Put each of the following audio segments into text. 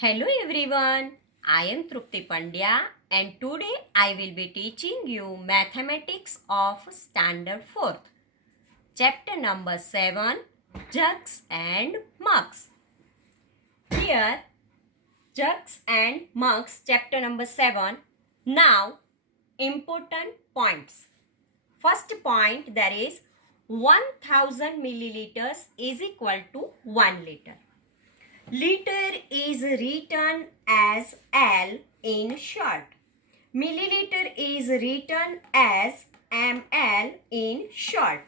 Hello everyone, I am Trupti Pandya and today I will be teaching you Mathematics of Standard 4th. Chapter number 7, Jugs and Mugs. Here, Jugs and Mugs, chapter number 7. Now, important points. First point, there is 1000 milliliters is equal to 1 liter. Liter is written as L in short. Milliliter is written as ml in short.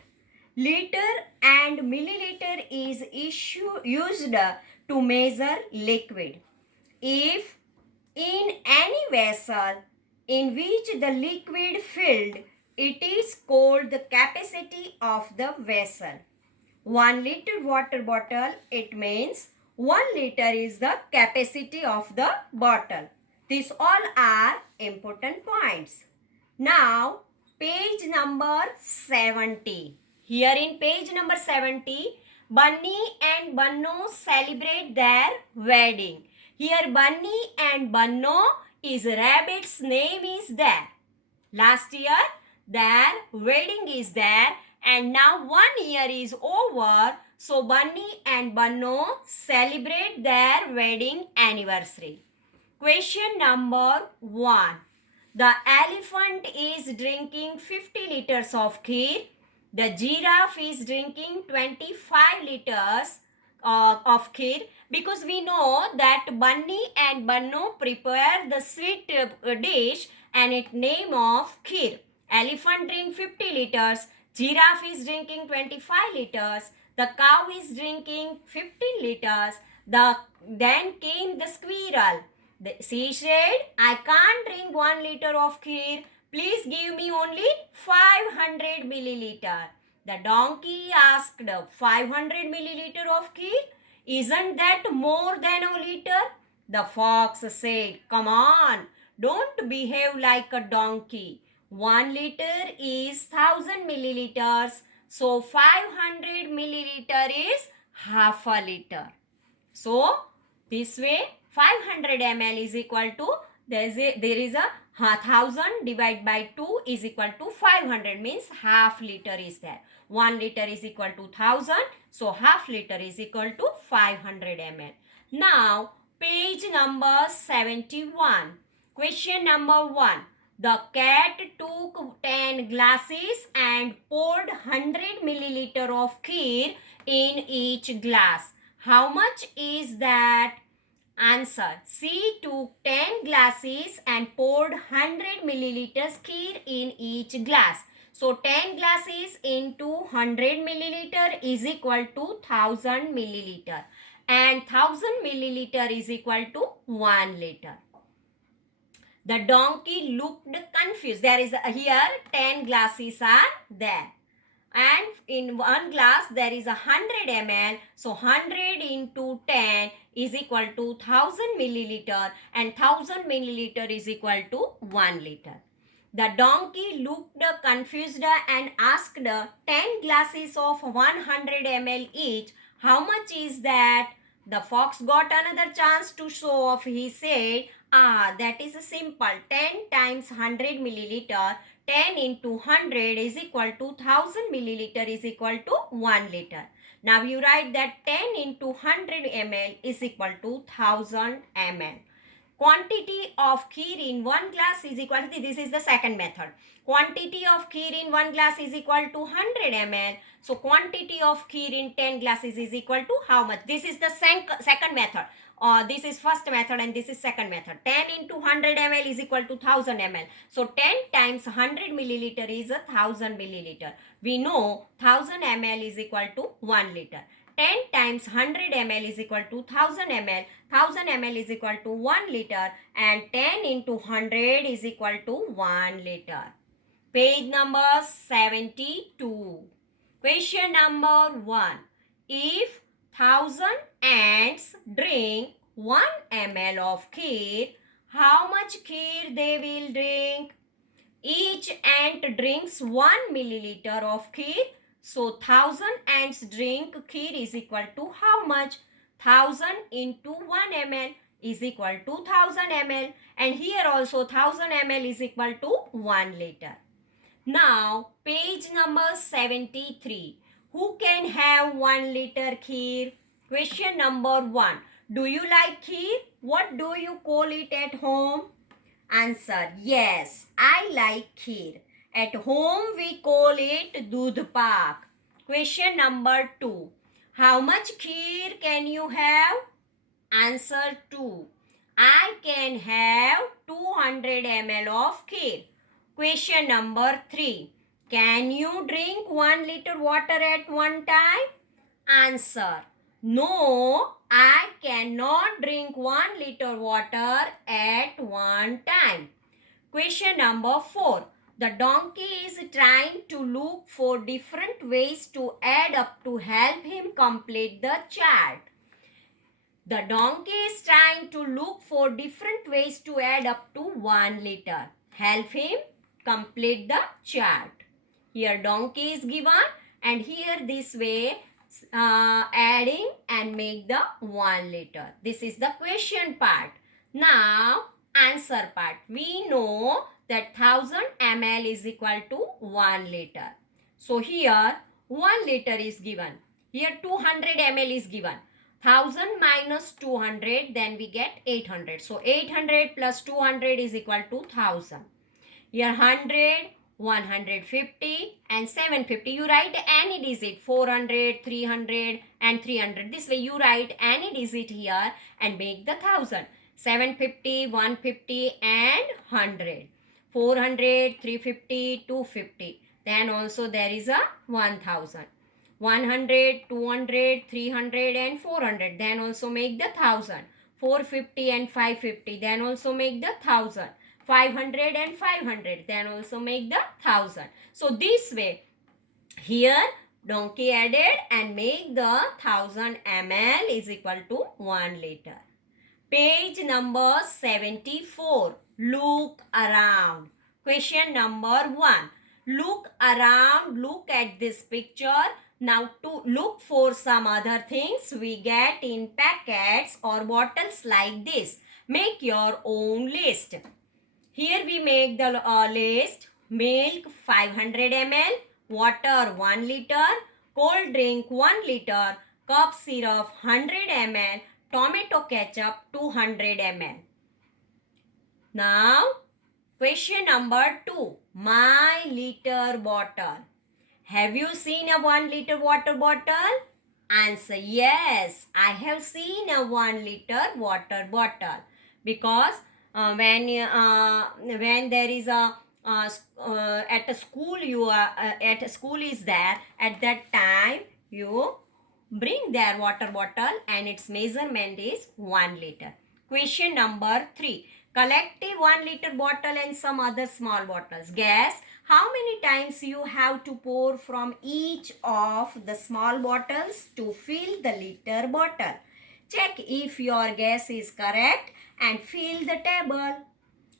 Liter and milliliter is used to measure liquid. If in any vessel in which the liquid filled, it is called the capacity of the vessel. 1 liter water bottle, it means 1 liter is the capacity of the bottle. These all are important points. Now, page number 70. Here in page number 70, Bunny and Bunno celebrate their wedding. Here Bunny and Bunno is rabbit's name is there. Last year their wedding is there and now 1 year is over. So Bunny and Bunno celebrate their wedding anniversary. Question number 1. The elephant is drinking 50 liters of kheer. The giraffe is drinking 25 liters of kheer because we know that Bunny and Bunno prepare the sweet dish and it name of kheer. Elephant drink 50 liters. Giraffe is drinking 25 liters. The cow is drinking 15 liters. Then came the squirrel. She said, I can't drink 1 liter of kheer. Please give me only 500 milliliter. The donkey asked, 500 milliliter of kheer? Isn't that more than a liter? The fox said, come on, don't behave like a donkey. 1 liter is 1000 milliliters. So 500 milliliter is half a liter. So this way 500 ml is equal to there is a 1000 divided by 2 is equal to 500 means half liter is there. 1 liter is equal to 1000. So half liter is equal to 500 ml. Now page number 71. Question number 1. The cat took 10 glasses and poured 100 milliliter of kheer in each glass. How much is that? Answer. She took 10 glasses and poured 100 milliliters kheer in each glass. So 10 glasses into 100 milliliter is equal to 1000 milliliter. And 1000 milliliter is equal to 1 liter. The donkey looked confused. There is here 10 glasses are there. And in one glass there is 100 ml. So 100 into 10 is equal to 1000 milliliter and 1000 milliliter is equal to 1 liter. The donkey looked confused and asked 10 glasses of 100 ml each. How much is that? The fox got another chance to show off. He said, that is simple. 10 times 100 milliliter. 10 into 100 is equal to 1000 milliliter is equal to 1 liter. Now you write that 10 into 100 ml is equal to 1000 ml. Quantity of kheer in 1 glass is equal to, this is the second method. Quantity of kheer in 1 glass is equal to 100 ml. So quantity of kheer in 10 glasses is equal to how much? This is the second method. This is first method and this is second method. 10 into 100 ml is equal to 1000 ml. So 10 times 100 milliliter is 1000 milliliter. We know 1000 ml is equal to 1 liter. 10 times 100 ml is equal to 1000 ml. 1000 ml is equal to 1 liter and 10 into 100 is equal to 1 liter. Page number 72. Question number 1. If 1000 ants drink 1 ml of kheer, how much kheer they will drink? Each ant drinks 1 milliliter of kheer. So 1000 ants drink kheer is equal to how much? 1000 into 1 ml. is equal to 1000 ml, and here also 1000 ml is equal to 1 liter. Now page number 73. Who can have 1 liter kheer? Question number 1. Do you like kheer? What do you call it at home? Answer: yes, I like kheer. At home we call it doodh pak. Question number 2. How much kheer can you have? Answer 2. I can have 200 ml of kheer. Question number 3. Can you drink 1 liter water at one time? Answer: no, I cannot drink 1 liter water at one time. Question number 4. The donkey is trying to look for different ways to add up to help him complete the chart. The donkey is trying to look for different ways to add up to 1 liter. Help him complete the chart. Here donkey is given, and here this way adding and make the 1 liter. This is the question part. Now answer part. We know that 1000 ml is equal to 1 liter. So here 1 liter is given. Here 200 ml is given. 1000 minus 200, then we get 800. So 800 plus 200 is equal to 1000. Here 100, 150 and 750. You write any digit, 400, 300 and 300. This way you write any digit here and make the 1000. 750, 150 and 100. 400, 350, 250. Then also there is a 1000. 100, 200, 300 and 400. Then also make the 1000. 450 and 550. Then also make the 1000. 500 and 500. Then also make the 1000. So this way, here donkey added and make the 1000 ml is equal to 1 liter. Page number 74. Look around. Question number 1. Look around. Look at this picture. Now to look for some other things we get in packets or bottles like this. Make your own list. Here we make the list. Milk 500 ml, water 1 liter, cold drink 1 liter, cup syrup 100 ml, tomato ketchup 200 ml. Now question number 2. My liter bottle. Have you seen a 1 liter water bottle? Answer: yes, I have seen a 1 liter water bottle. Because when there is a at a school you are at a school is there, at that time you bring their water bottle and its measurement is 1 liter. Question number 3. Collective 1 liter bottle and some other small bottles. Guess how many times you have to pour from each of the small bottles to fill the liter bottle. Check if your guess is correct and fill the table.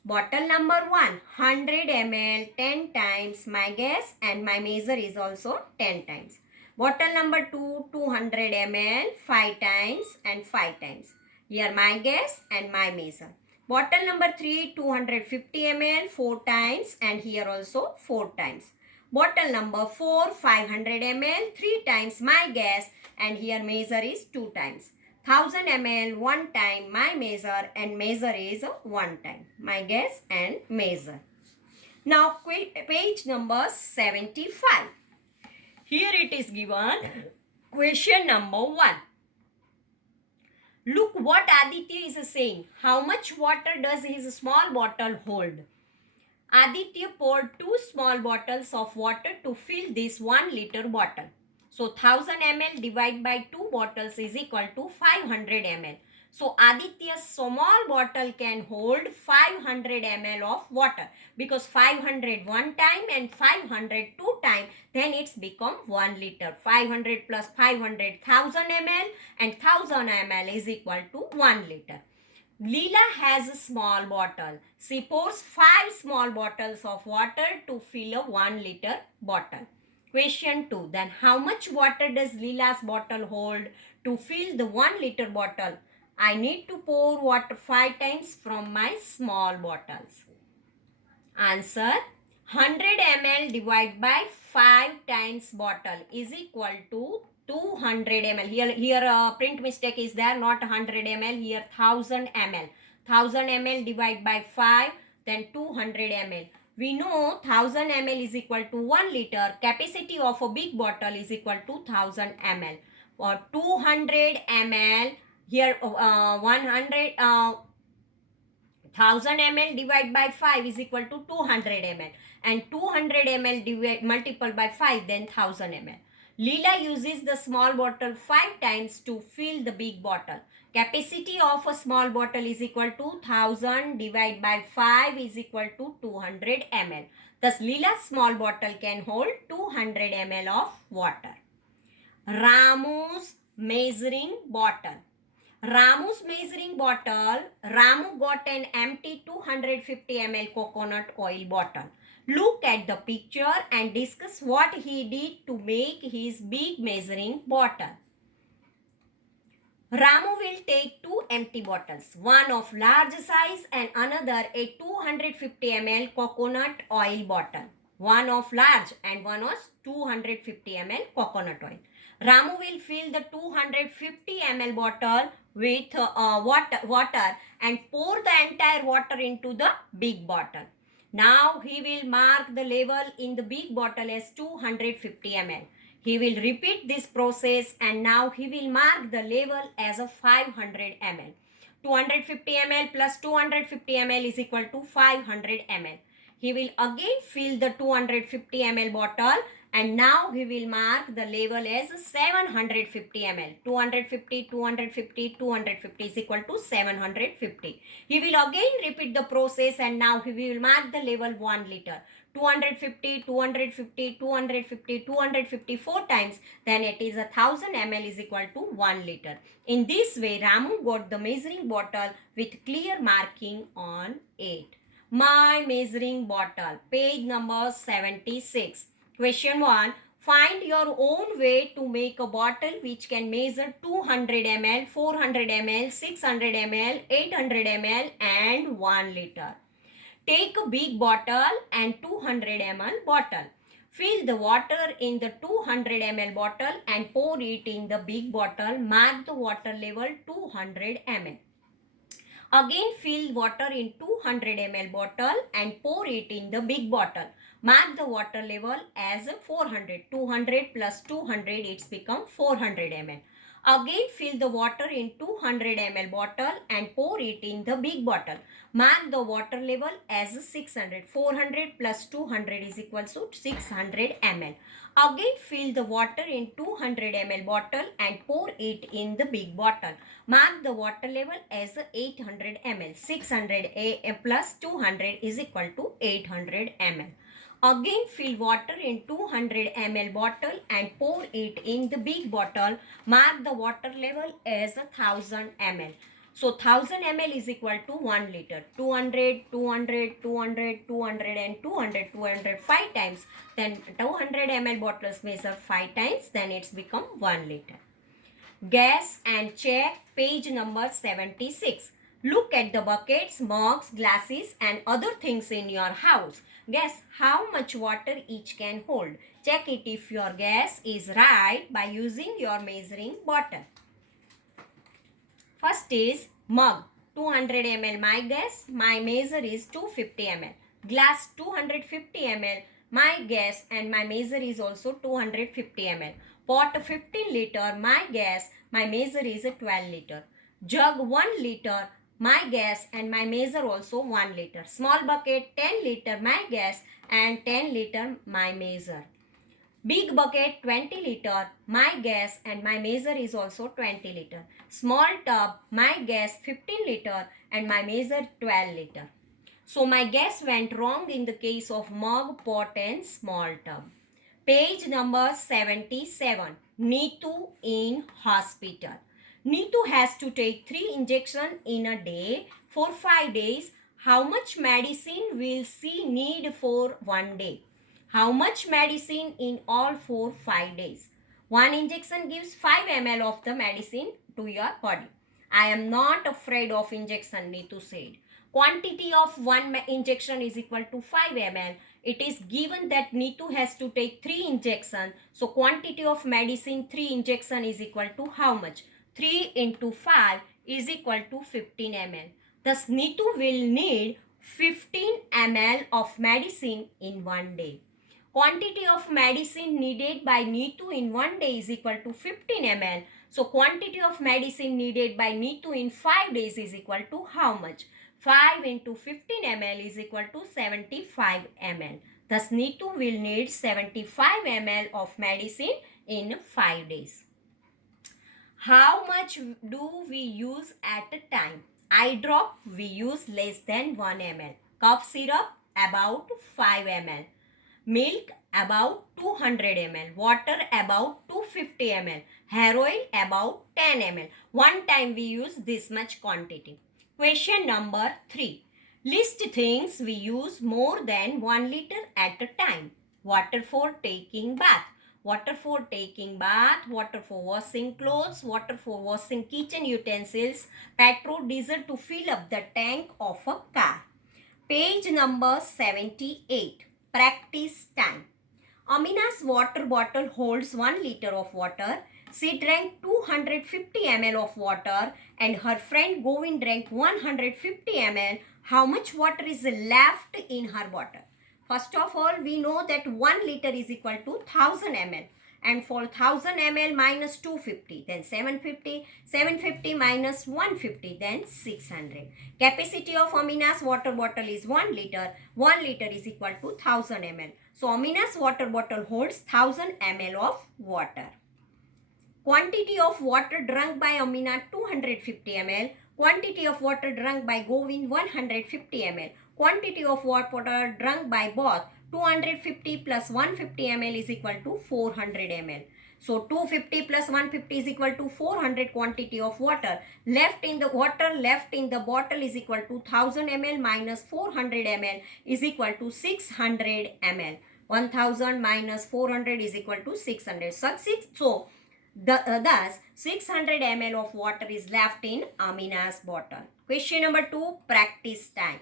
Bottle number 1, 100 ml 10 times. My guess and my measure is also 10 times. Bottle number 2, 200 ml 5 times and 5 times. Here my guess and my measure. Bottle number 3, 250 ml 4 times and here also 4 times. Bottle number 4, 500 ml 3 times my guess and here measure is 2 times. 1000 ml 1 time my measure and measure is 1 time. My guess and measure. Now page number 75. Here it is given. Question number 1. Look what Aditya is saying. How much water does his small bottle hold? Aditya poured 2 small bottles of water to fill this 1 liter bottle. So 1000 ml divided by 2 bottles is equal to 500 ml. So Aditya's small bottle can hold 500 ml of water, because 500 one time and 500 two time, then it's become 1 liter. 500 plus 500, 1000 ml, and 1000 ml is equal to 1 liter. Leela has a small bottle. She pours 5 small bottles of water to fill a 1 liter bottle. Question 2. Then how much water does Leela's bottle hold to fill the 1 liter bottle? I need to pour water 5 times from my small bottles. Answer: 100 ml divided by 5 times bottle is equal to 200 ml. Here print mistake is there, not 100 ml. Here 1000 ml. 1000 ml divided by 5, then 200 ml. We know 1000 ml is equal to 1 liter. Capacity of a big bottle is equal to 1000 ml. For 200 ml, here 1000 ml divided by 5 is equal to 200 ml, and 200 ml multiplied by 5, then 1000 ml. Leela uses the small bottle 5 times to fill the big bottle. Capacity of a small bottle is equal to 1000 divided by 5 is equal to 200 ml. Thus, Leela's small bottle can hold 200 ml of water. Ramu's measuring bottle. Ramu's measuring bottle. Ramu got an empty 250 ml coconut oil bottle. Look at the picture and discuss what he did to make his big measuring bottle. Ramu will take 2 empty bottles, one of large size and another a 250 ml coconut oil bottle. One of large and one was 250 ml coconut oil. Ramu will fill the 250 ml bottle with water and pour the entire water into the big bottle. Now he will mark the level in the big bottle as 250 ml. He will repeat this process and now he will mark the level as a 500 ml. 250 ml plus 250 ml is equal to 500 ml. He will again fill the 250 ml bottle and now he will mark the level as 750 ml. 250, 250, 250 is equal to 750. He will again repeat the process and now he will mark the level 1 liter. 250, 250, 250, 250 4 times, then it is 1000 ml is equal to 1 liter. In this way, Ramu got the measuring bottle with clear marking on it. My measuring bottle, page number 76. Question 1. Find your own way to make a bottle which can measure 200 ml, 400 ml, 600 ml, 800 ml and 1 liter. Take a big bottle and 200 ml bottle. Fill the water in the 200 ml bottle and pour it in the big bottle. Mark the water level 200 ml. Again fill water in 200 ml bottle and pour it in the big bottle. Mark the water level as 400. 200 plus 200, it's become 400 ml. Again fill the water in 200 ml bottle and pour it in the big bottle. Mark the water level as 600. 400 plus 200 is equal to 600 ml. Again fill the water in 200 ml bottle and pour it in the big bottle. Mark the water level as 800 ml. 600 plus 200 is equal to 800 ml. Again fill water in 200 ml bottle and pour it in the big bottle. Mark the water level as 1000 ml. So 1000 ml is equal to 1 liter. 200, 200, 200, 200 and 200, 200 5 times. Then 200 ml bottles measure 5 times. Then it's become 1 liter. Guess and check, page number 76. Look at the buckets, mugs, glasses and other things in your house. Guess how much water each can hold. Check it if your guess is right by using your measuring bottle. First is mug, 200 ml. My guess, my measure is 250 ml. Glass, 250 ml. My guess and my measure is also 250 ml. Pot, 15 liter. My guess, my measure is 12 liter. Jug, 1 liter. My guess and my measure also 1 liter. Small bucket, 10 liter. My guess and 10 liter my measure. Big bucket, 20 liter. My guess and my measure is also 20 liter. Small tub, my guess 15 liter and my measure 12 liter. So my guess went wrong in the case of mug, pot and small tub. Page number 77. Neetu in hospital. Neetu has to take 3 injections in a day for 5 days. How much medicine will she need for 1 day? How much medicine in all for 5 days? 1 injection gives 5 ml of the medicine to your body. I am not afraid of injection, Neetu said. Quantity of one injection is equal to 5 ml. It is given that Neetu has to take 3 injection. So quantity of medicine 3 injection is equal to how much? 3 into 5 is equal to 15 ml. Thus Neetu will need 15 ml of medicine in one day. Quantity of medicine needed by Neetu in one day is equal to 15 ml. So quantity of medicine needed by Neetu in 5 days is equal to how much? 5 into 15 ml is equal to 75 ml. Thus Neetu will need 75 ml of medicine in 5 days. How much do we use at a time? Eye drop we use less than 1 ml. Cough syrup about 5 ml. Milk about 200 ml. Water about 250 ml. Hair oil about 10 ml. One time we use this much quantity. Question number 3. List things we use more than 1 liter at a time. Water for taking bath. Water for taking bath, water for washing clothes, water for washing kitchen utensils, petrol, diesel to fill up the tank of a car. Page number 78. Practice time. Amina's water bottle holds 1 liter of water. She drank 250 ml of water and her friend Govind drank 150 ml. How much water is left in her bottle? First of all, we know that 1 liter is equal to 1000 ml. And for 1000 ml minus 250, then 750. 750 minus 150, then 600. Capacity of Amina's water bottle is 1 liter. 1 liter is equal to 1000 ml. So Amina's water bottle holds 1000 ml of water. Quantity of water drunk by Amina 250 ml. Quantity of water drunk by Govind 150 ml. Quantity of water drunk by both 250 plus 150 ml is equal to 400 ml. So 250 plus 150 is equal to 400 quantity of water. Left in the bottle is equal to 1000 ml minus 400 ml is equal to 600 ml. 1000 minus 400 is equal to 600. So thus 600 ml of water is left in Amina's bottle. Question number 2, practice time.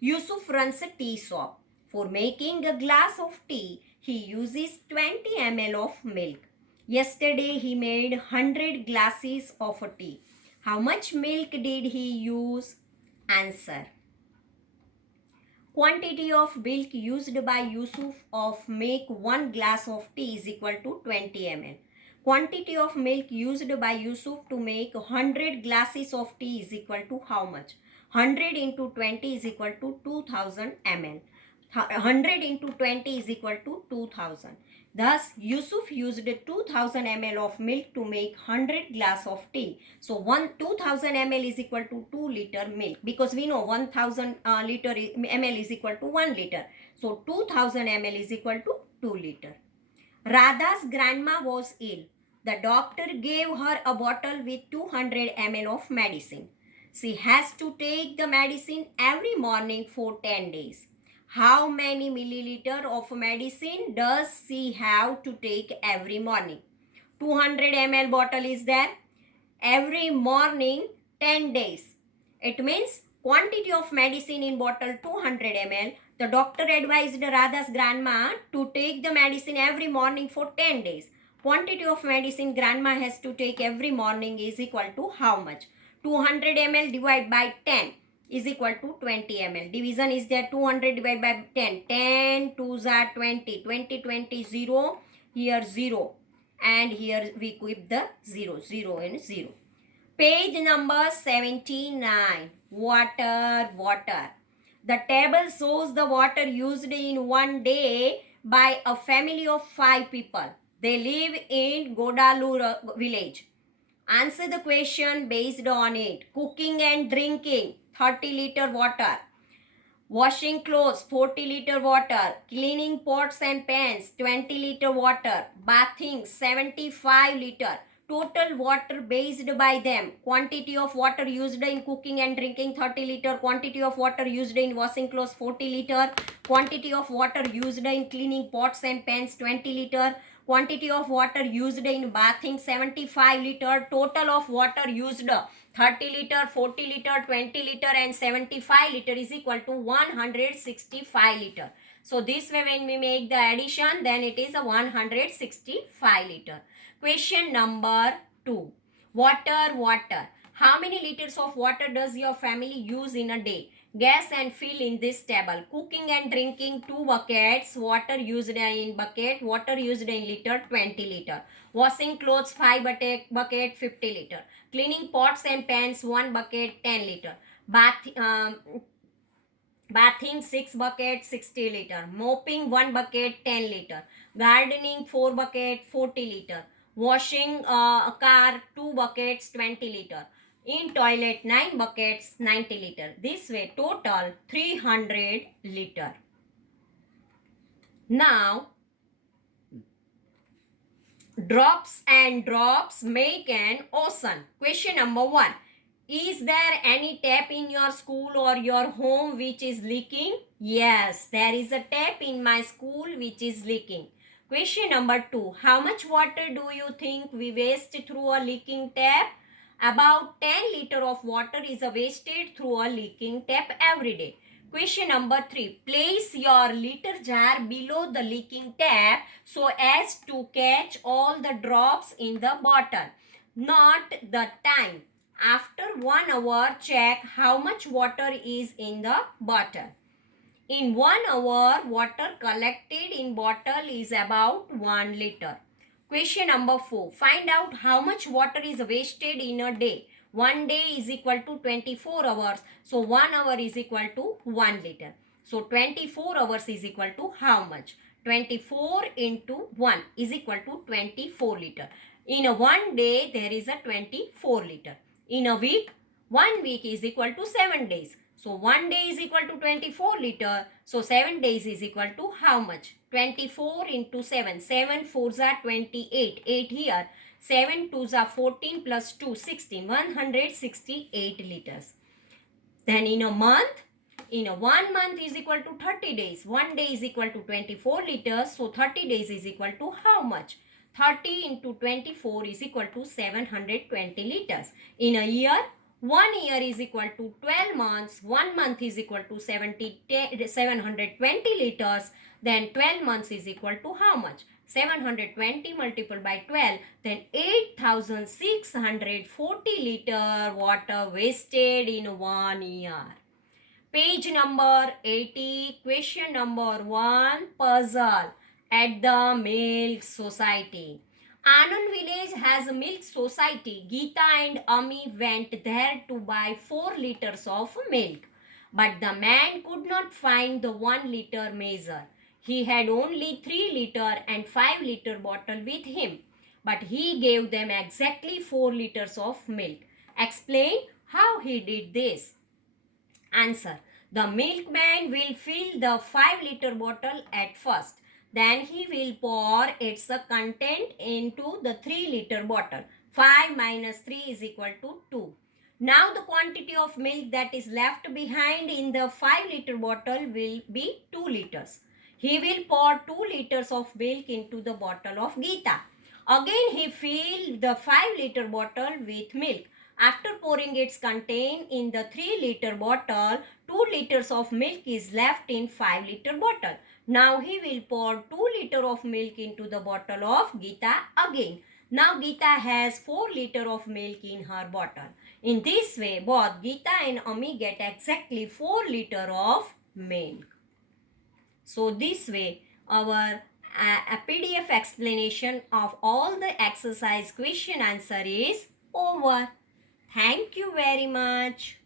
Yusuf runs a tea shop. For making a glass of tea, he uses 20 ml of milk. Yesterday he made 100 glasses of tea. How much milk did he use? Answer. Quantity of milk used by Yusuf of make 1 glass of tea is equal to 20 ml. Quantity of milk used by Yusuf to make 100 glasses of tea is equal to how much? 100 into 20 is equal to 2000 ml. 100 into 20 is equal to 2000. Thus, Yusuf used 2000 ml of milk to make 100 glass of tea. So, 2000 ml is equal to 2 liter milk because we know 1000 ml is equal to 1 liter. So, 2000 ml is equal to 2 liter. Radha's grandma was ill. The doctor gave her a bottle with 200 ml of medicine. She has to take the medicine every morning for 10 days. How many milliliter of medicine does she have to take every morning? 200 ml bottle is there. Every morning 10 days. It means quantity of medicine in bottle 200 ml. The doctor advised Radha's grandma to take the medicine every morning for 10 days. Quantity of medicine grandma has to take every morning is equal to how much? 200 ml divided by 10 is equal to 20 ml. Division is there, 200 divided by 10. 10 2s are 20. 20, 20, 0. Here 0. And here we keep the 0. 0 and 0. Page number 79. Water, water. The table shows the water used in one day by a family of 5 people. They live in Godalur village. Answer the question based on it. Cooking and drinking, 30 liter water. Washing clothes, 40 liter water. Cleaning pots and pans, 20 liter water. Bathing, 75 liter. Total water based by them. Quantity of water used in cooking and drinking, 30 liter. Quantity of water used in washing clothes, 40 liter. Quantity of water used in cleaning pots and pans, 20 liter. Quantity of water used in bathing, 75 liter. Total of water used 30 liter, 40 liter, 20 liter and 75 liter is equal to 165 liter. So this way when we make the addition, then it is a 165 liter. Question number 2. Water. How many liters of water does your family use in a day? Guess and fill in this table. Cooking and drinking 2 buckets, water used in bucket, water used in liter 20 liter. Washing clothes 5 bucket 50 liter. Cleaning pots and pans 1 bucket 10 liter. Bathing 6 bucket 60 liter. Mopping 1 bucket 10 liter. Gardening 4 bucket 40 liter. Washing a car 2 buckets 20 liter. In toilet 9 buckets 90 liter. This way total 300 liter. Now drops and drops make an ocean. Question number 1. Is there any tap in your school or your home which is leaking? Yes, there is a tap in my school which is leaking. Question number 2. How much water do you think we waste through a leaking tap? About 10 liter of water is wasted through a leaking tap every day. Question number 3. Place your liter jar below the leaking tap so as to catch all the drops in the bottle. Note the time. After 1 hour, check how much water is in the bottle. In 1 hour, water collected in bottle is about 1 liter. Question number 4. Find out how much water is wasted in a day. 1 day is equal to 24 hours. So 1 hour is equal to 1 liter. So 24 hours is equal to how much? 24 into 1 is equal to 24 liter. In a 1 day, there is a 24 liter. In a week, 1 week is equal to 7 days. So 1 day is equal to 24 liter. So 7 days is equal to how much? 24 into 7. 7 4s are 28. 8 here. 7 2s are 14 plus 2, 16. 168 liters. Then in a month, in a 1 month is equal to 30 days. 1 day is equal to 24 liters. So 30 days is equal to how much? 30 into 24 is equal to 720 liters. In a year, 1 year is equal to 12 months. 1 month is equal to 720 liters. Then 12 months is equal to how much? 720 multiplied by 12. Then 8,640 liter water wasted in 1 year. Page number 80. Question number 1. Puzzle at the Milk Society. Anand village has a milk society. Geeta and Ami went there to buy 4 liters of milk. But the man could not find the 1 liter measure. He had only 3 liter and 5 liter bottle with him. But he gave them exactly 4 liters of milk. Explain how he did this. Answer. The milkman will fill the 5 liter bottle at first. Then he will pour its content into the 3 liter bottle. 5 minus 3 is equal to 2. Now the quantity of milk that is left behind in the 5 liter bottle will be 2 liters. He will pour 2 liters of milk into the bottle of Geeta. Again he filled the 5 liter bottle with milk. After pouring its content in the 3 liter bottle, 2 liters of milk is left in 5 liter bottle. Now he will pour 2 liter of milk into the bottle of Geeta again. Now Geeta has 4 liter of milk in her bottle. In this way, both Geeta and Ami get exactly 4 liter of milk. So this way, our a PDF explanation of all the exercise question answer is over. Thank you very much.